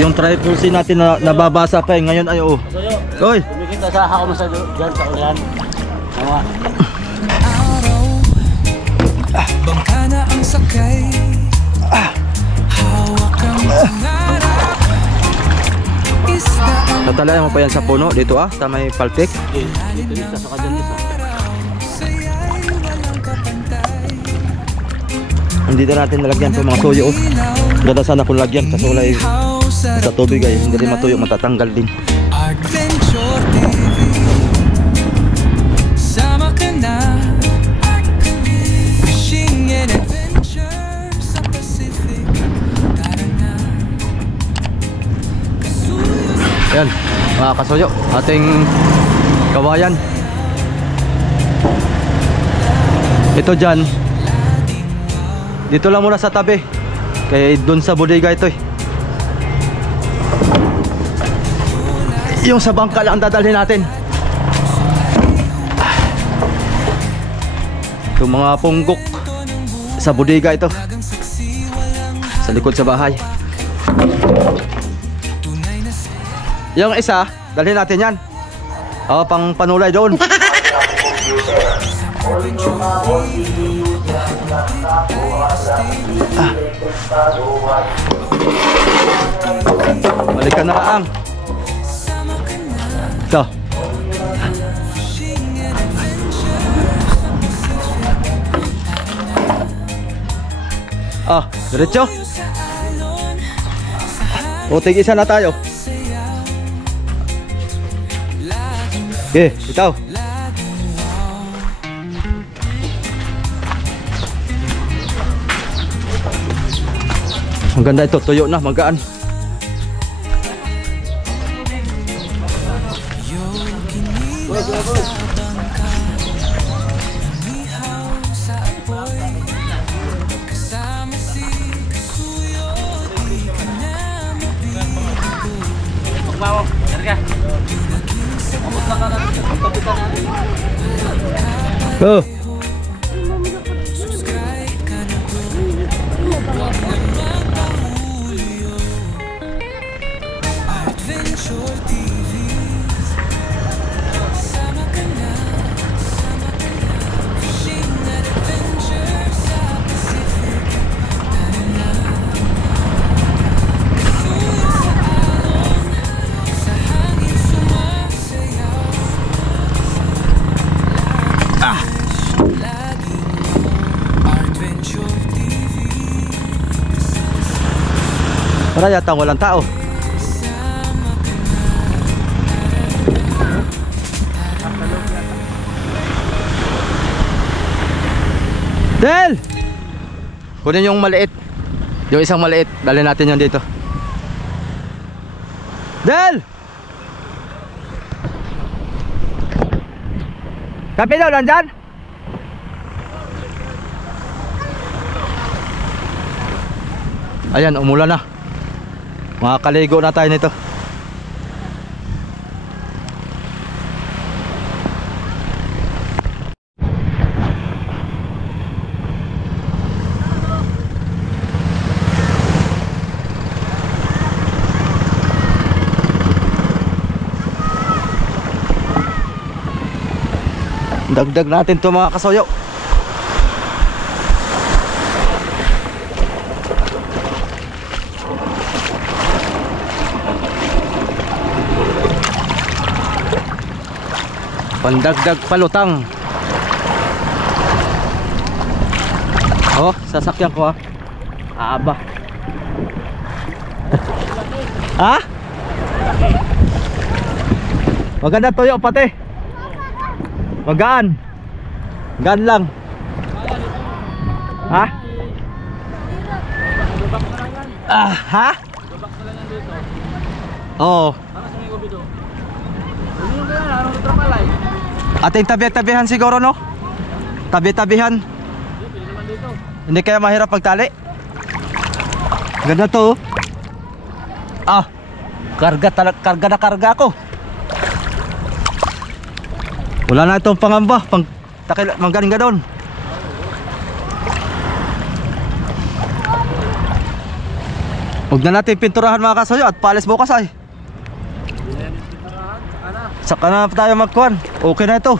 Yung triple C natin na nababasa pa eh. Ngayon ay oh. Oy! Kumikita sa hako mo sa dyan sa ulihan. Tama. Bangka na ang sakay. Hawak ang pangarap. Tatalayan mo pa yan sa puno dito ah, sa may palpik. Dito isa sa kadyan isa. Hindi na natin nalagyan po mga suyo oh. Ganda sana kung lagyan kasi wala eh, sa tubig ay hindi rin matuyo, matatanggal din. Adventure TV, sama ka na. Fishing and adventure sa Pacific. Tara na. Yan mga kasuyo, ating kawayan. Ito dyan, dito lang muna sa tabi. Kaya doon sa bodega ito eh. Yung sa bangka lang dadalhin natin. Itong mga punggok sa bodega ito. Sa likod sa bahay. Yung isa, dalhin natin yan. O, pang panulay doon. Balikan na lang. Ito. Diretso. O, tig-isa na tayo. Okay, itaw. Ang ganda ito, tuyo na, magaan. Oh. Para yata walang tao. Del! Kunin yung maliit. Yung isang maliit. Dali natin yung dito. Del! Kape daw lang dyan? Ayan, umulan na. Makakaligo na tayo nito. Dagdag natin to mga kasoyo. Pandagdag palutang. Oh, sasakyan ko ah. Aba. Ha? Maganda tuyo pati. Magaan. Gaan lang. Ha? Ha? Oo. Ating tabi-tabihan siguro no? Tabi-tabihan. Hindi kaya mahirap pagtali. Ganda to. Karga na karga ako. Wala na itong pangamba, manggaling ka doon. Huwag na natin pinturahan mga kasuyo at paalis bukas ay. Saka na tayo magkuhan. Okay na ito.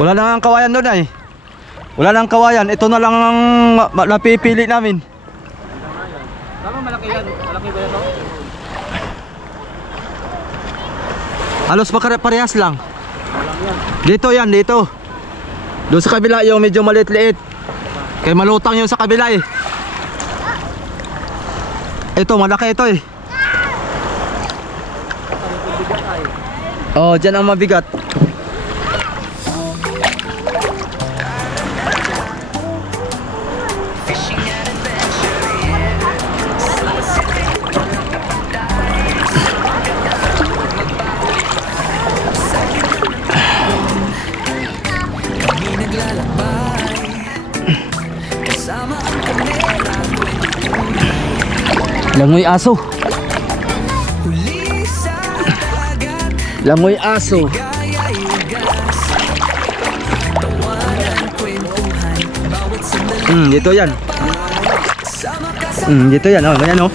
Wala na ang kawayan doon ay. Wala na ang kawayan. Ito na lang ang napipili namin. Tama, malaki yan. Malaki ba yan? Halos parehas lang. Dito yan, dito. Doon sa kabila yung medyo maliit-liit. Kaya malutang yung sa kabila eh. Ito, malaki ito eh. Oh, dyan ang mabigat. Langoy aso. Langoy aso. Dito yan. Dito yan. Oh, ganyan oh.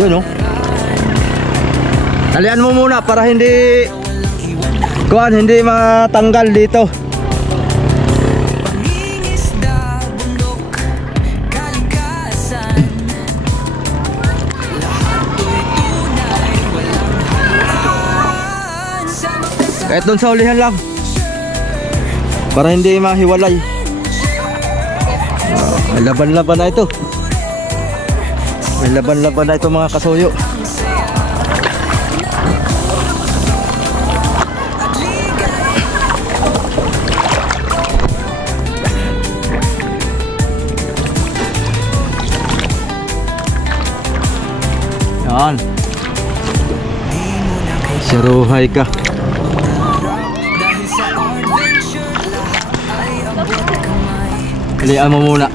Yun oh. Talian mo muna para hindi hindi matanggal dito. Kahit doon sa ulihan lang para hindi mahiwalay. May laban-laban na ito. May laban-laban na ito mga kasuyo. Yan. Saruhay ka. Lian mo muna.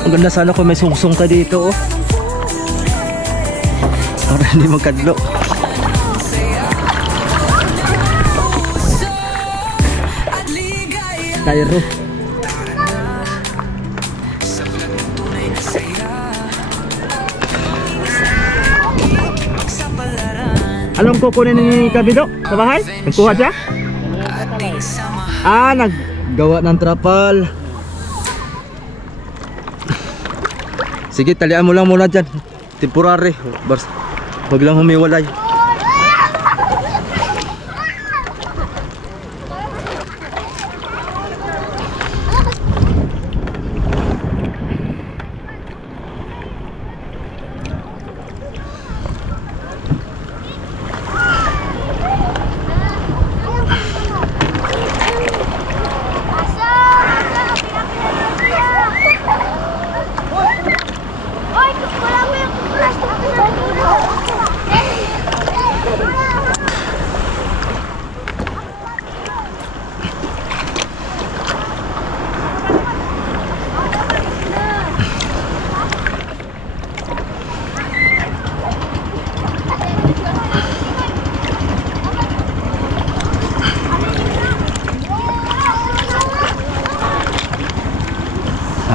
Ang ganda sana kung may sungsong ka dito oh. Para hindi magkadlo. Tayro. Anong kukunin ni Kabido sa bahay? Nagkuha siya? Ah, naggawa ng trapal. Sige, talian mo lang muna dyan. Temporary. Huwag lang humiwalay.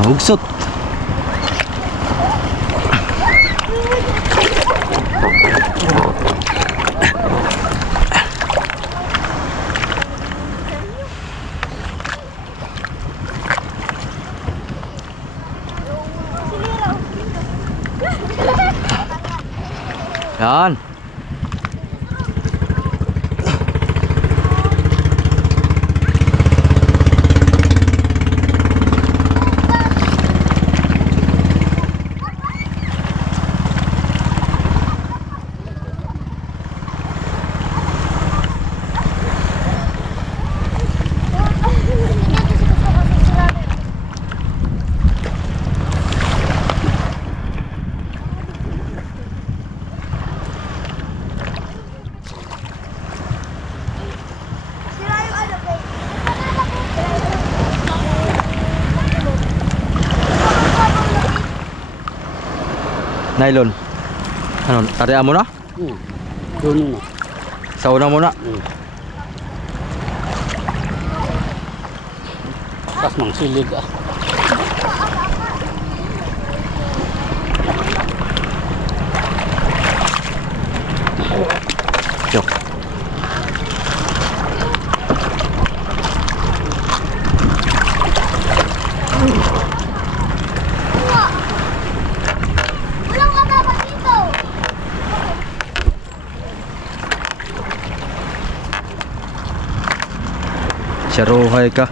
Hugsot. Yan. Nylon. Ano, tarihan mo na? Doon na. Sa una muna. Pas mang silig ah. Yok. Walang mataba dito. Saruhay ka.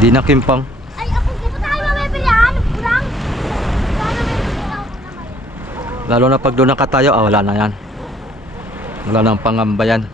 Hindi na kimpang. Ay, ako dito tayo mabibilihan. Kurang. Lalo na pag doon nakatayo, wala na yan. Wala nang pangambayan.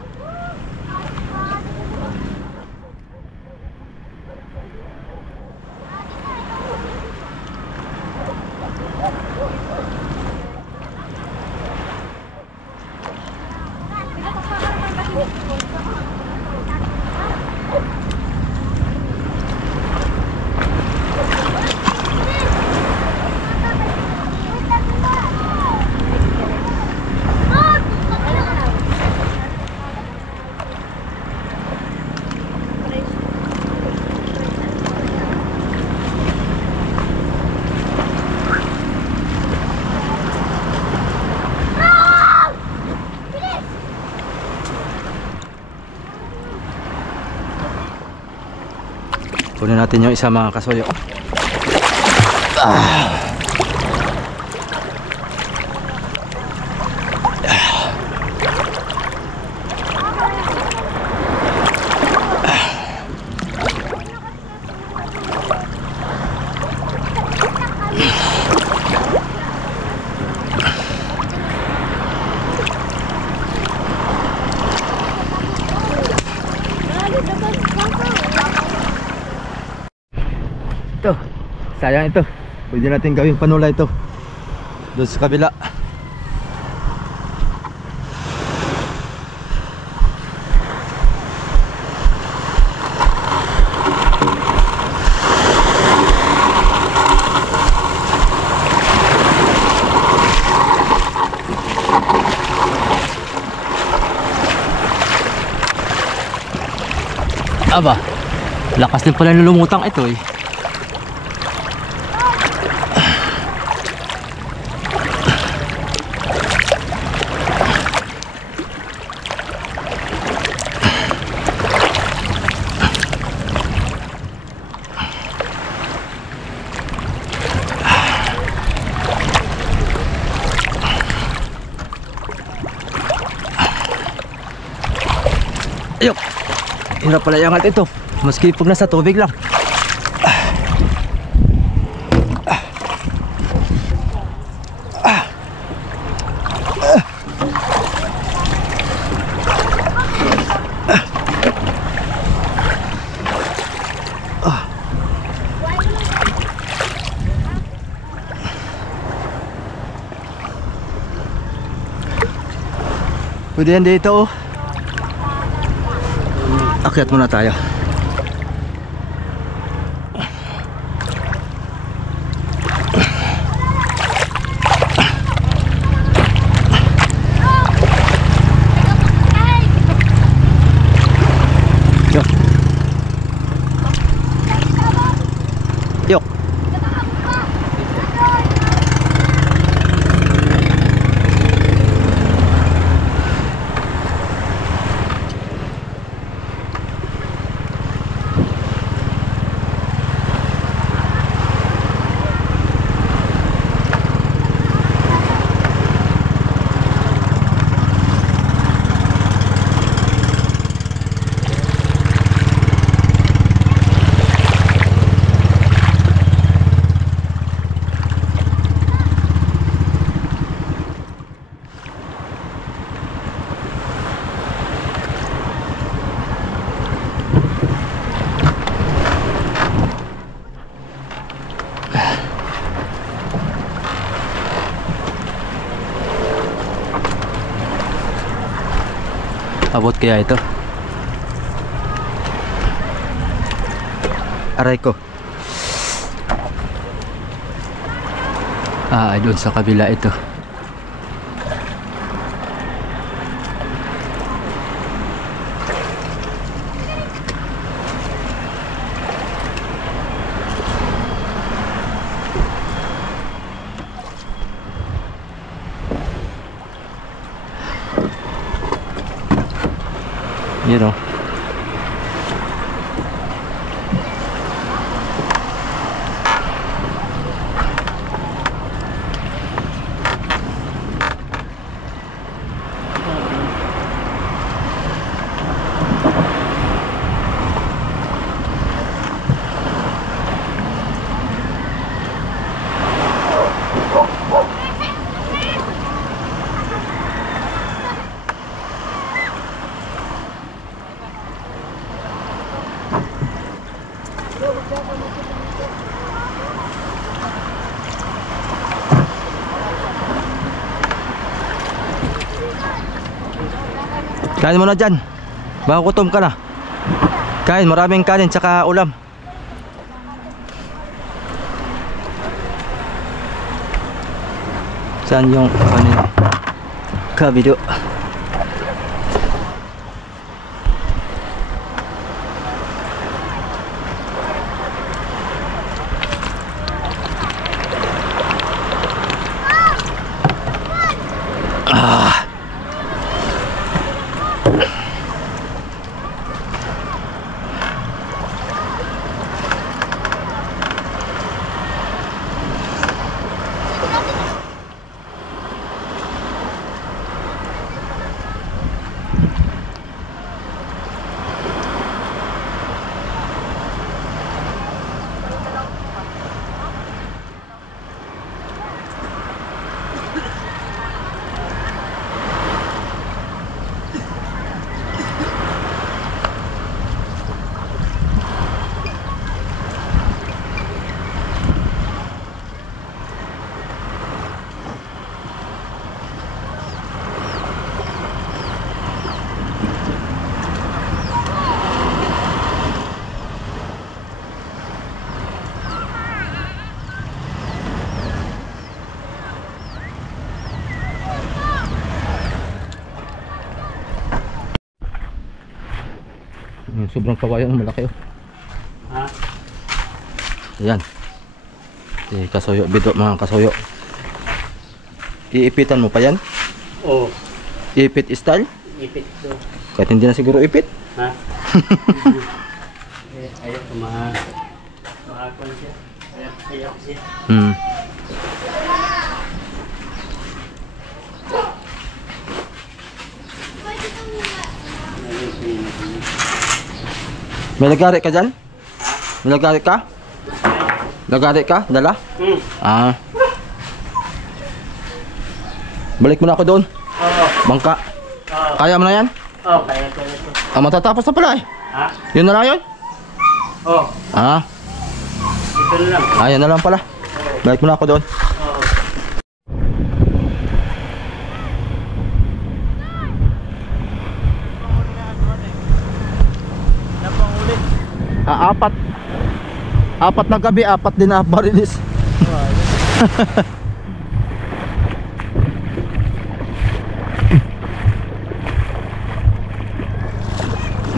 Kunin natin yung isa mga kasuyo. Ito, sayang ito. Pwede natin gawing panula ito doon sa kabila. Aba, lakas din pala na lumutang ito eh. Ayok! Hirap pala iangat ito. Maski pag nasa tubig lang. Pwede yan dito oh. Akyat muna tayo. Abot kaya ito? Aray ko. Ah, doon sa kabila ito. You know. Kain mo na dyan. Baka gutom ka na. Kain, maraming kanin tsaka ulam. Saan yung kanin? Kabido. Sobrang kawayan, malaki oh. Ha? Ayan. Kasoyo, bido mga kasoyo. Iipitan mo pa yan? Oo. Ipit style? Ipit to. Kahit hindi na siguro ipit. Ha? Ayaw ko makakon siya. Ayaw ko siya. May lagari ka dyan? May lagari ka? Lagari ka? Dala? Ah. Balik mo na ako doon. Oo. Bangka. Oo. Kaya mo na yan? Oo, kaya ko ito. Ah, matatapos na pala eh. Ha? Yun na lang yun? Oo. Ah. Ito na lang. Ah, yan na lang pala. Balik mo na ako doon. Oo. Ah, apat na gabi, apat din na barilis.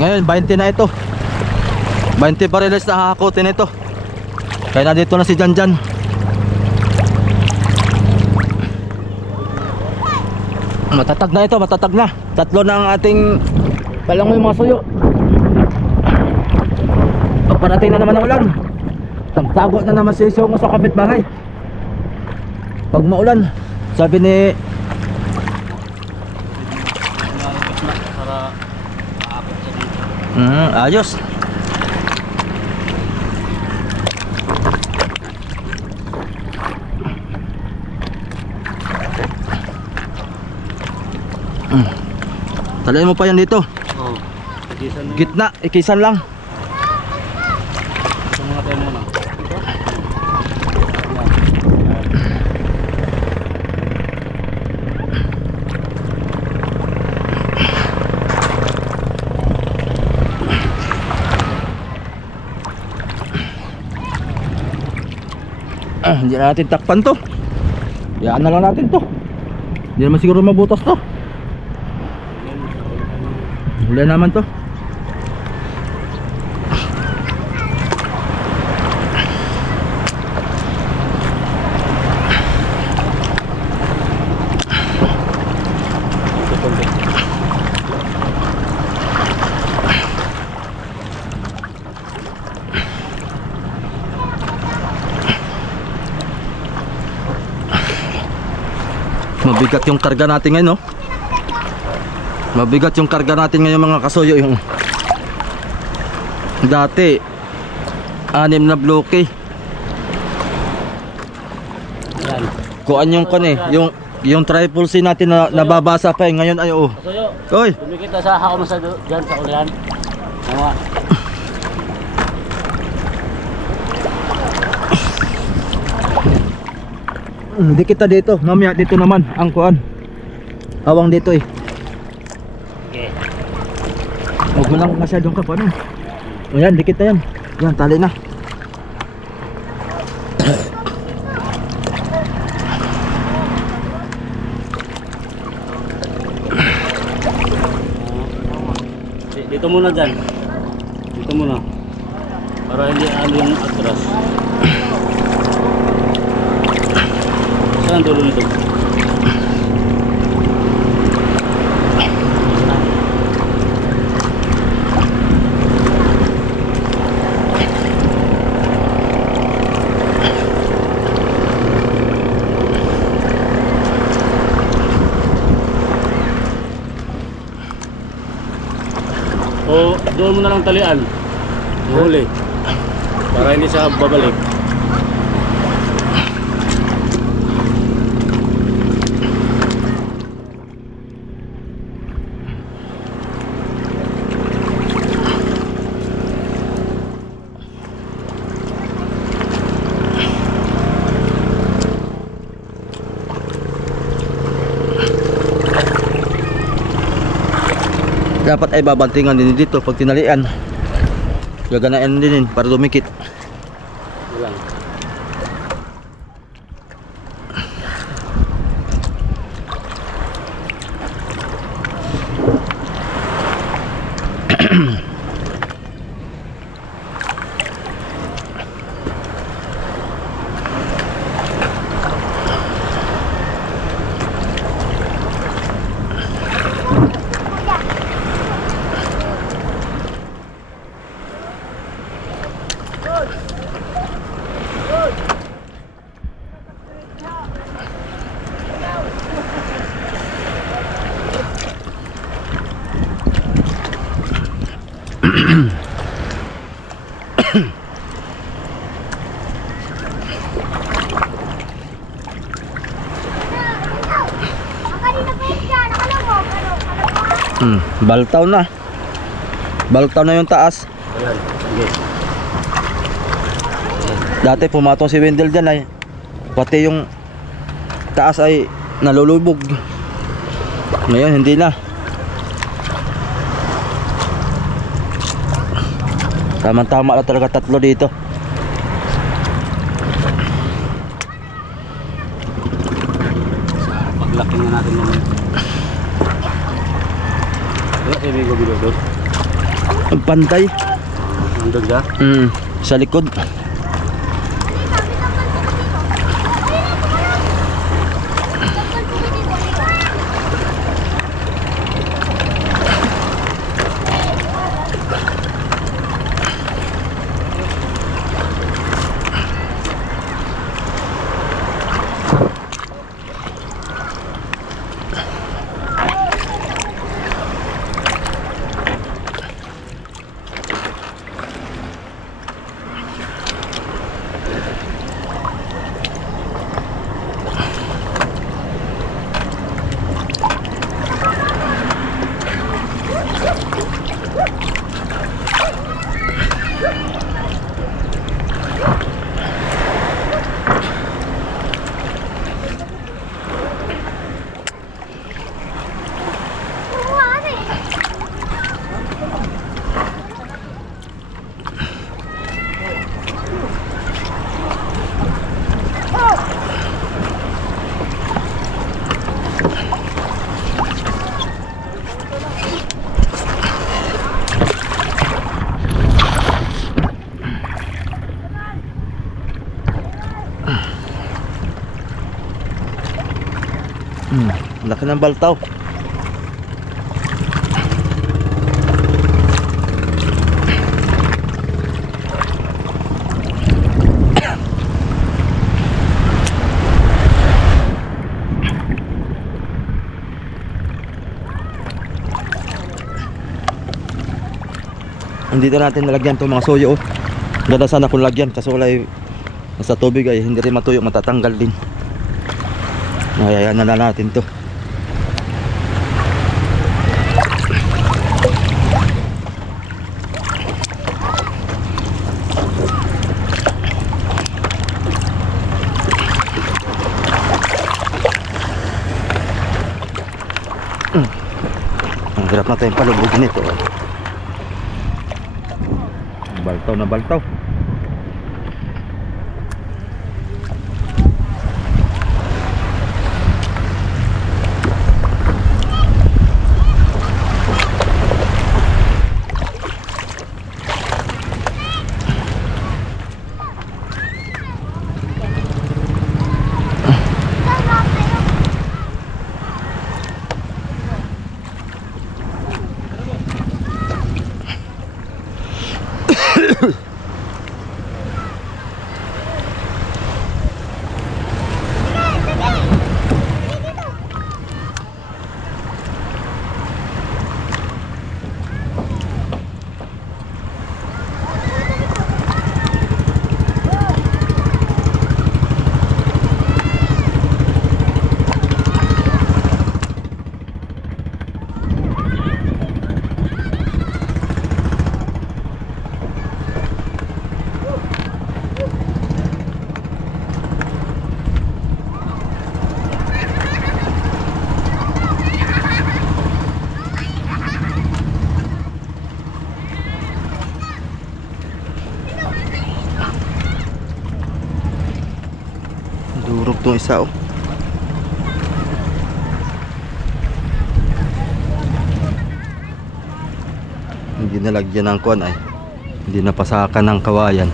Ngayon 20 na ito. 20 bariles na hahakutin ito. Kaya na dito na si Janjan. Matatag na ito, matatag na. Tatlo na ang ating palangoy mga suyo. Parating na naman ang ulan. Tagtago na naman si Isong sa kapitbahay. Pag maulan, sabi ni ayos. Talayin mo pa yan dito. Oo. Gitna, ikisan lang. Mga tayo muna. Hindi na natin takpan to. Yan na lang natin to. Hindi naman siguro mabutas to. Huli naman to. Mabigat yung karga natin ngayon, no? Mabigat yung karga natin ngayon mga kasuyo. Yung dati 6 na bloke. Yan. Kuan yung kan eh, yung triple C natin na nababasa pa eh. Ngayon ay oh. Kasuyo, Oy, dumikit na sa hako mo sa dyan sa ulihan. Mga. hindi kita dito. Mamaya dito naman ang kuan. Awang dito eh. Okay. Huwag mo lang masyadong ka kuan. Ayan, dikit na yan. Yan, tali na. Dito muna dyan. Dito muna. Para hindi ano yung atras. Saan ang dulo nito? O doon mo na lang talian. Huli. Para hindi siya babalik. Dapat ay babantingan din dito pag tinalian. Gaganayan din para dumikit. Lang. Kanina pa yun dyan, nakalawag. Baltaw na. Baltaw na yung taas. Ayan. Sige. Dati pumatong si Wendell dyan ay pati yung taas ay nalulubog. Ngayon hindi na. Tama-tama na talaga 3 dito. Paglaki na natin naman. Wala, ibig ko bilodot. Ang pantay. Nandun ka? Sa likod. Laki ng baltaw. Hindi na natin nalagyan itong mga soyo. Dadasan akong lagyan kasi wala nasa tubig ay hindi rin matuyo, matatanggal din. Hayaan na lang natin to. Ang hirap na tayong palubugin ito. Baltaw na baltaw. Durog tong isa oh. Hindi nalagyan ng kuwan ay hindi napasakan ng kawayan.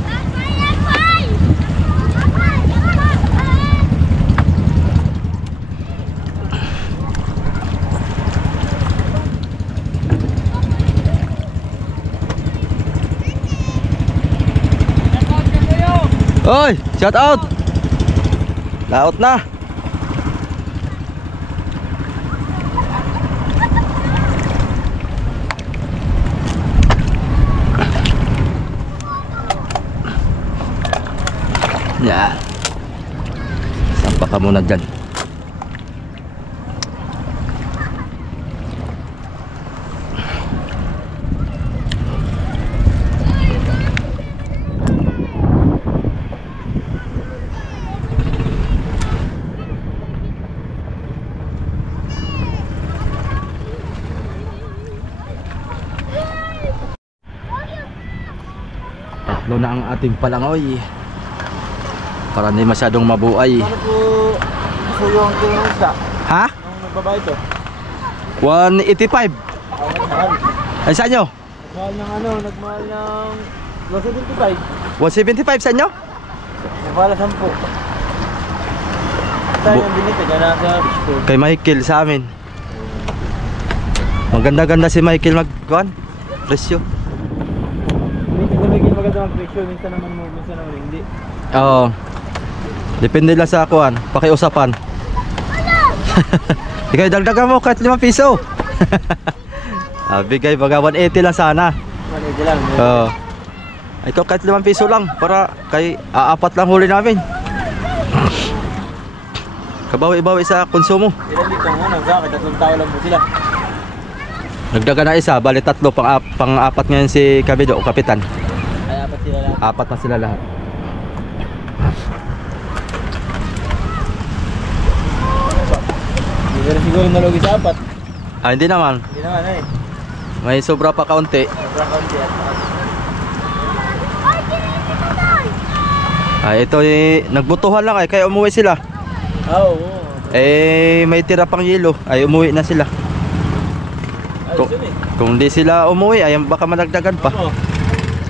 Oy, shout out. Laot na. Yan. Sampa ka muna dyan. Tatlo na ang ating palangoy para hindi masyadong mabuay. Ano po suyo ang kinunsa? Ha? Ang nagbabayad to? 185. Mahal. Ay sa inyo? Nagmahal ng ano? Nagmahal ng 275. 175 sa inyo? Nagmahal 10. Saan yung binito? Diyan na sa school. Kay Michael sa amin. Maganda-ganda si Michael magkuhan. Presyo. Minsan gumigil maganda ang presyo. Minsan naman mo, minsan naman hindi. Oo. Depende lang sa kuhan, pakiusapan. Ikaw dagdagan mo kahit 5 piso. Bigay baga 180 lang sana. Manige lang. Oo. Ikaw kahit 5 piso lang para kay aapat lang huli namin. Kabawi-bawi sa konsumo. Ilan dito ang ano? Sa akin, 3 tao lang po sila. Nagdagan na isa, bali 3 pang-apat ngayon si Kabido o Kapitan. Ay, 4 sila lang. 4 na sila lahat. Hindi rin siguro nalugi sa 4. Hindi naman. Hindi naman eh. May sobra pa kaunti. Sobrang kaunti at Ito nagbutuhan lang kaya umuwi sila. oo. Eh, may tira pang yelo. Ay, umuwi na sila. Ayos yun eh. Kung di sila umuwi, ay baka madagdagan pa. Oo.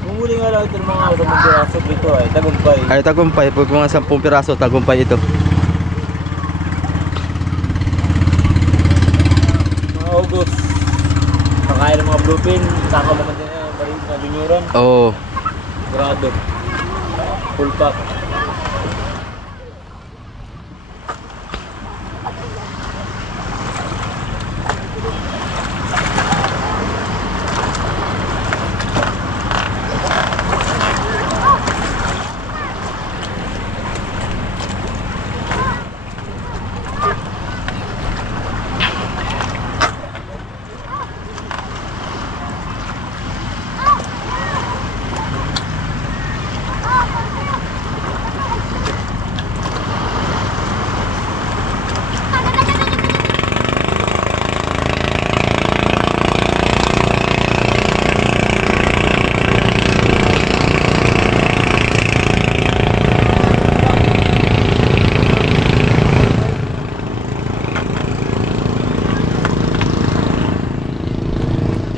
Kung muli nga lang ito ng mga 10 piraso dito ay tagumpay. Ay, tagumpay. Pag mga 10 piraso, tagumpay ito. Mga August. Pakain ng mga bluefin. Saka naman din marin na binyuran. Oo. Grado. Full pack.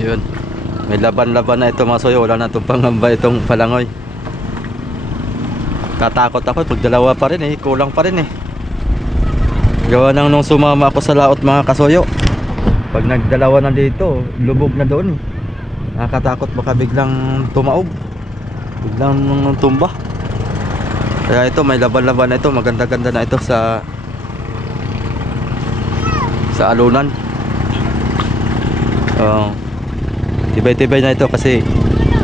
Yun. May laban-laban na ito mga soyo. Wala na itong pangamba itong palangoy. Katakot ako. Pag dalawa pa rin eh. Kulang pa rin eh. Gawa nang nung sumama ako sa laot mga kasoyo. Pag nagdalawa na dito, lubog na doon eh. Nakakatakot baka biglang tumaog. Biglang tumba. Kaya ito may laban-laban na ito. Maganda-ganda na ito sa alunan. Tibay-tibay na ito kasi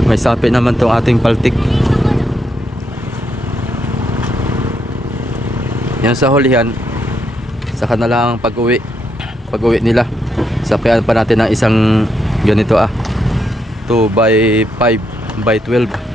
may sapi naman tong ating paltik. Yan sa hulihan, saka na lang pag-uwi nila. Sapian pa natin ng isang ganito 2x5x12.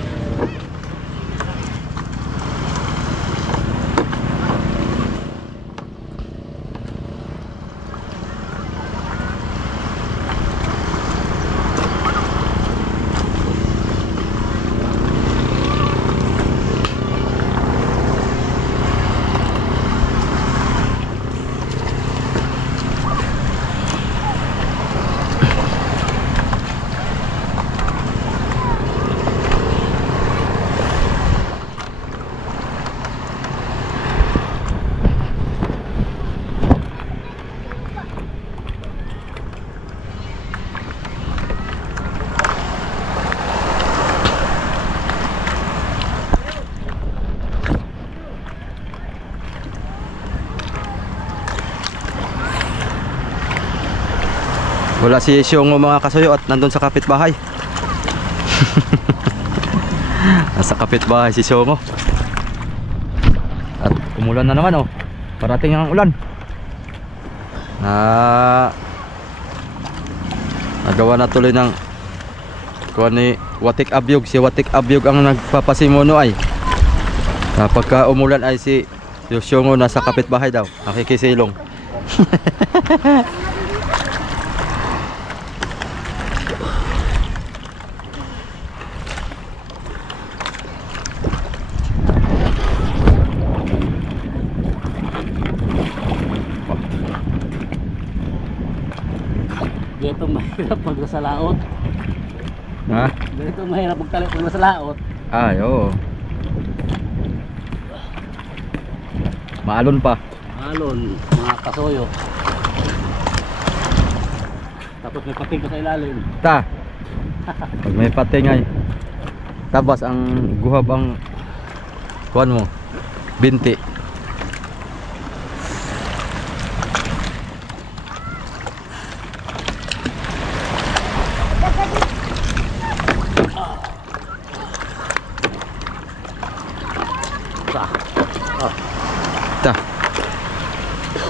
Wala si Xiong mga kasoyo at nandun sa kapitbahay. Nasa kapitbahay si Xiong. At umulan na naman parating ang ulan. Nagawa na tuloy ng kuha ni Watik Abyog. Si Watik Abyog ang nagpapasimuno ay pagka umulan ay si Xiong nasa kapitbahay daw, nakikisilong. Dito mahirap pag nasa laot. Ha? Dito mahirap magtali pag nasa laot. Ay, oo. Maalon pa. Alon, mga kasoyo. Tapos may pating pa sa ilalim. Pag may pating ay tabas ang guhab ang kuhan mo, binti.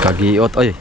Kagiot oy.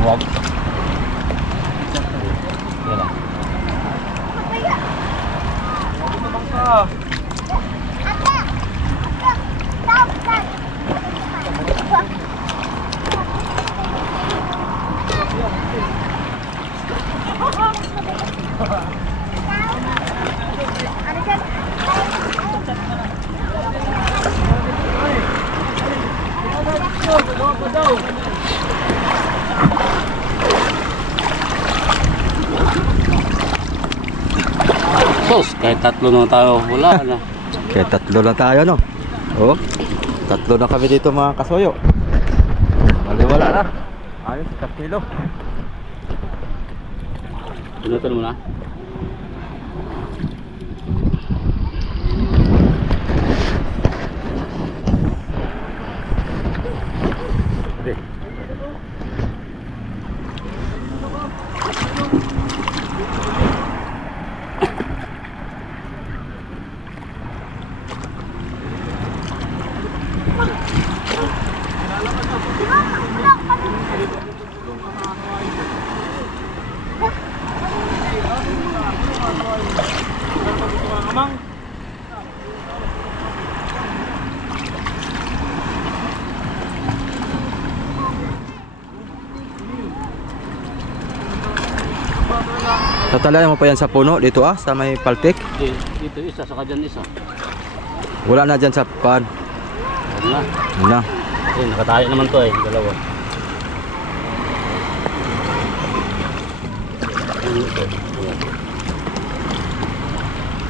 Wag. Sos, kahit tatlo na tayo, wala na. Kaya tatlo na tayo, no? Oh, tatlo na kami dito mga kasuyo. Wala na. Ayos, 1 kilo. Pinutan mo na. Hindi. Tatalayan mo pa yan sa puno dito sa may paltik. Dito isa, saka dyan isa. Wala na dyan sa pan. Wala na. Wala. Eh, nakatayo naman to dalawa.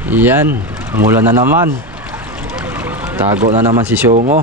Yan, umulan na naman. Tago na naman si Shongo.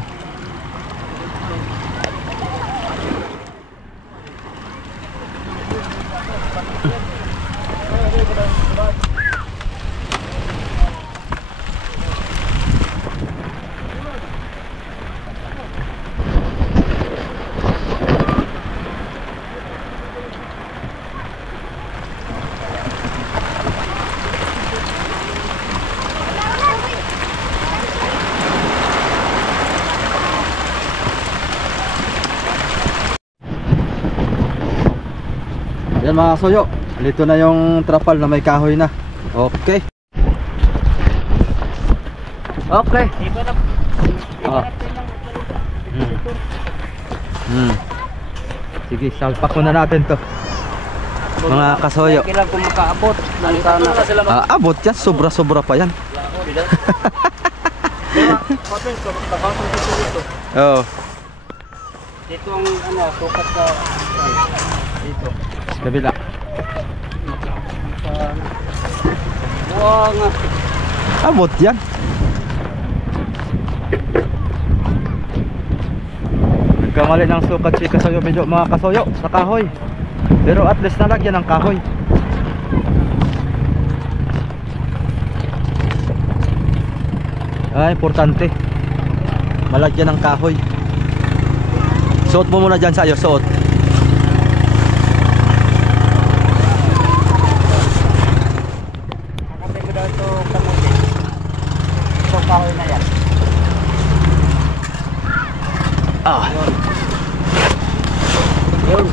Yan mga kasuyo, dito na yung trapal na may kahoy na. Okay. Okay. Sige, salpak muna natin to. Mga kasuyo. Kailan kung makaabot. Abot yan, sobra-sobra pa yan. Oo. Dito ang sukat sa dito. Sa kabila. Wow nga. Abot yan. Nagkamali ng sukat si kasuyo medyo mga kasuyo sa kahoy. Pero at least nalagyan ng kahoy. Importante. Malagyan ng kahoy. Suot mo muna dyan sa'yo, suot. Nakapit ko daw ito kamutin. Ito kahoy na yan. Yun.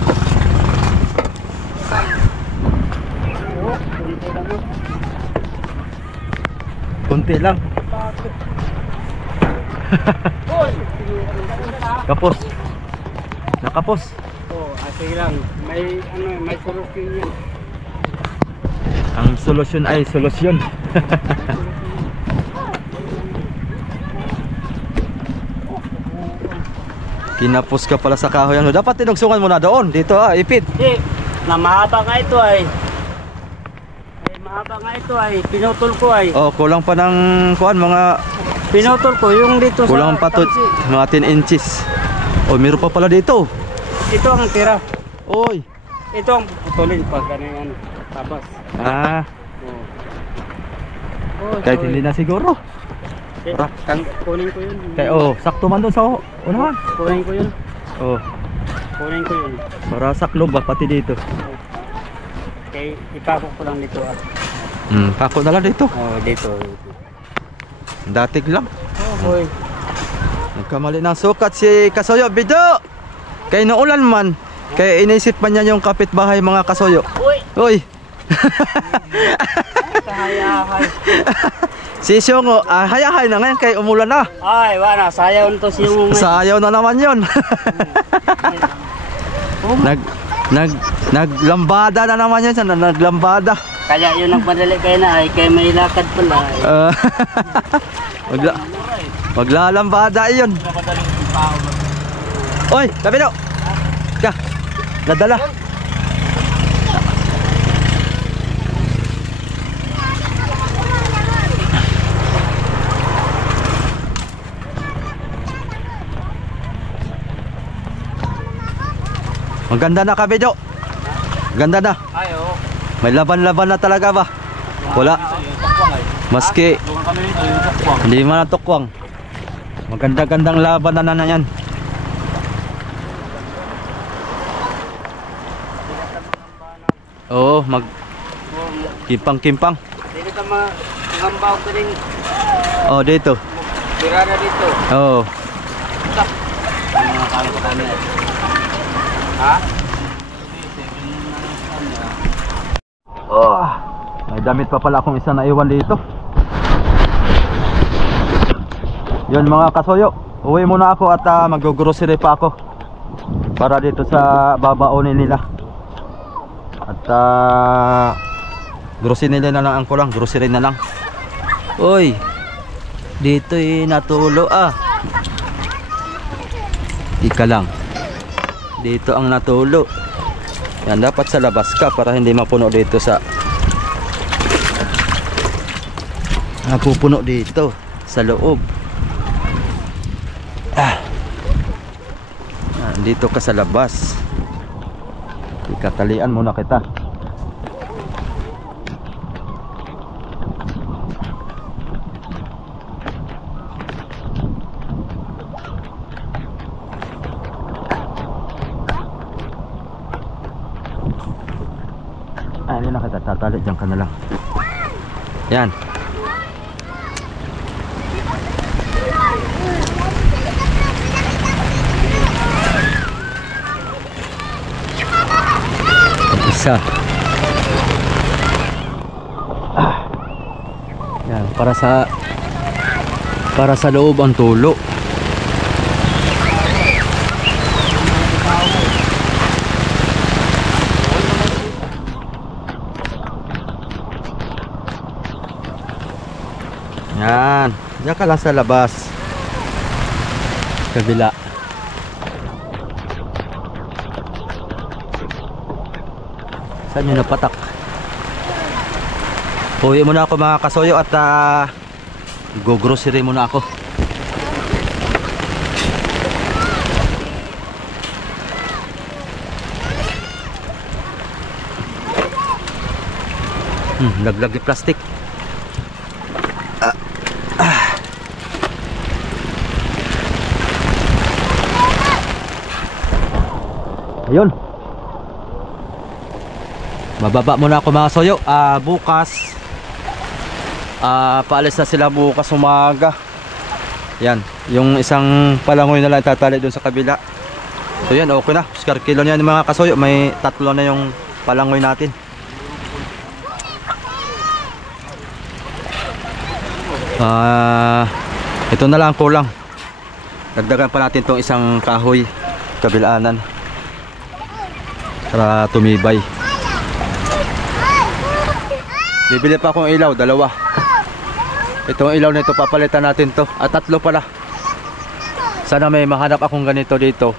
Kunti lang. Kapos. Nakapos. Oh, sige lang. May solusyon yan. Ang solusyon ay solusyon. Kinapos ka pala sa kahoy. Ano? Dapat tinugsungan mo na doon. Dito ipit. Hindi, na mahaba nga ito ay. Mahaba nga ito ay. Pinutol ko ay. Oh, kulang pa ng kuan mga Pinutol ko yung dito kulang pa to tamsi. mga 10 inches. Oh, meron pa pala dito. Ito ang tira. Oy. Ito ang putulin pag ganyan. Tapos. Ah, Oh, kahit hindi na siguro. kunin ko yun. Kaya sakto man doon sa unahan. Kunin ko yun. Oh, Kunin ko yun. para saklo ba pati dito. Okay, ipakok ko lang dito ah. Pako na lang dito. Oh, dito. Datig lang. Oh, boy. Nagkamali ng sukat si Kasoyo. Bido! Kaya naulan man. Kaya inisip man niya yung kapitbahay mga Kasoyo. Uy! Uy! Kahayahay. Si Syongo, hayahay na ngayon kay umulan na. Ay, wala. Sayaw nito si yung... Sayaw na naman yon. Naglambada na naman yun. Naglambada. Kaya yun ang madali kayo na ay kay may lakad pala. Maglalambada yun. Oy, tabi daw. Ka, nadala. Maganda na Kabido. Ganda na. Ay, oo. May laban-laban na talaga ba? Wala. Maski hindi man natukwang. Maganda-gandang laban na yan. Oo, kimpang-kimpang. Dito ka mangambaw ko rin. Oh, dito. Birada dito. Oo. Nakakalo ko kami. Ha? Oh, may damit pa pala akong isa na iwan dito. Yun mga Kasoyo, uwi muna ako at mag-grocery pa ako para dito sa babaonin nila. At grocery nila na lang ang kulang, grocery na lang. Uy, dito natulo Ika lang. Dito ang natulo. Yan, dapat sa labas ka para hindi mapuno dito sa napupuno dito sa loob. Dito ka sa labas. Ikatalian muna kita. Hindi na kita tatali, dyan ka na lang. Yan. Isa. Yan, para sa loob ang tulo. Yan, diyan ka lang sa labas. Kabila. Saan yun napatak? Uwi muna ako mga Kasoyo at go-grocery muna ako. Laglag yung plastic. Ayun. Bababa muna ako mga Soyo. Bukas paalis na sila bukas umaga. Yan, yung isang palangoy na lang tatali doon sa kabila. So yan, okay na. Oscar kilo niyan mga kasuyo. May 3 na yung palangoy natin. Ito na lang kulang. Dagdagan pa natin tong isang kahoy kabilaanan para tumibay. Bibili pa akong ilaw, 2. Itong ilaw nito papalitan natin to. 3 pala. Sana may mahanap akong ganito dito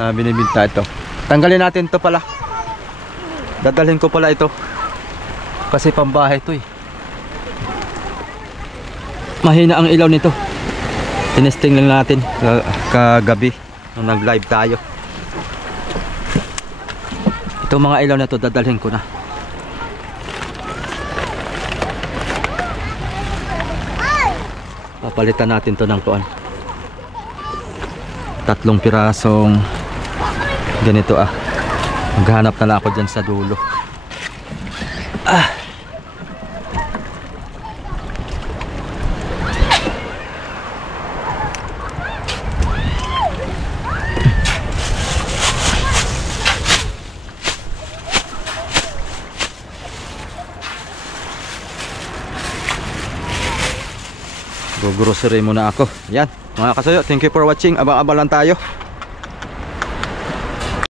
na binibinta ito. Tanggalin natin to pala. Dadalhin ko pala ito kasi pambahay to eh. Mahina ang ilaw nito. Tinesting lang natin kagabi nung nag live tayo. Itong mga ilaw na to dadalhin ko na. Papalitan natin to ng kuan. 3 pirasong ganito ah. Maghanap na lang ako dyan sa dulo. Go grocery muna ako. Yan mga kasuyo, thank you for watching. Abang-abang lang tayo.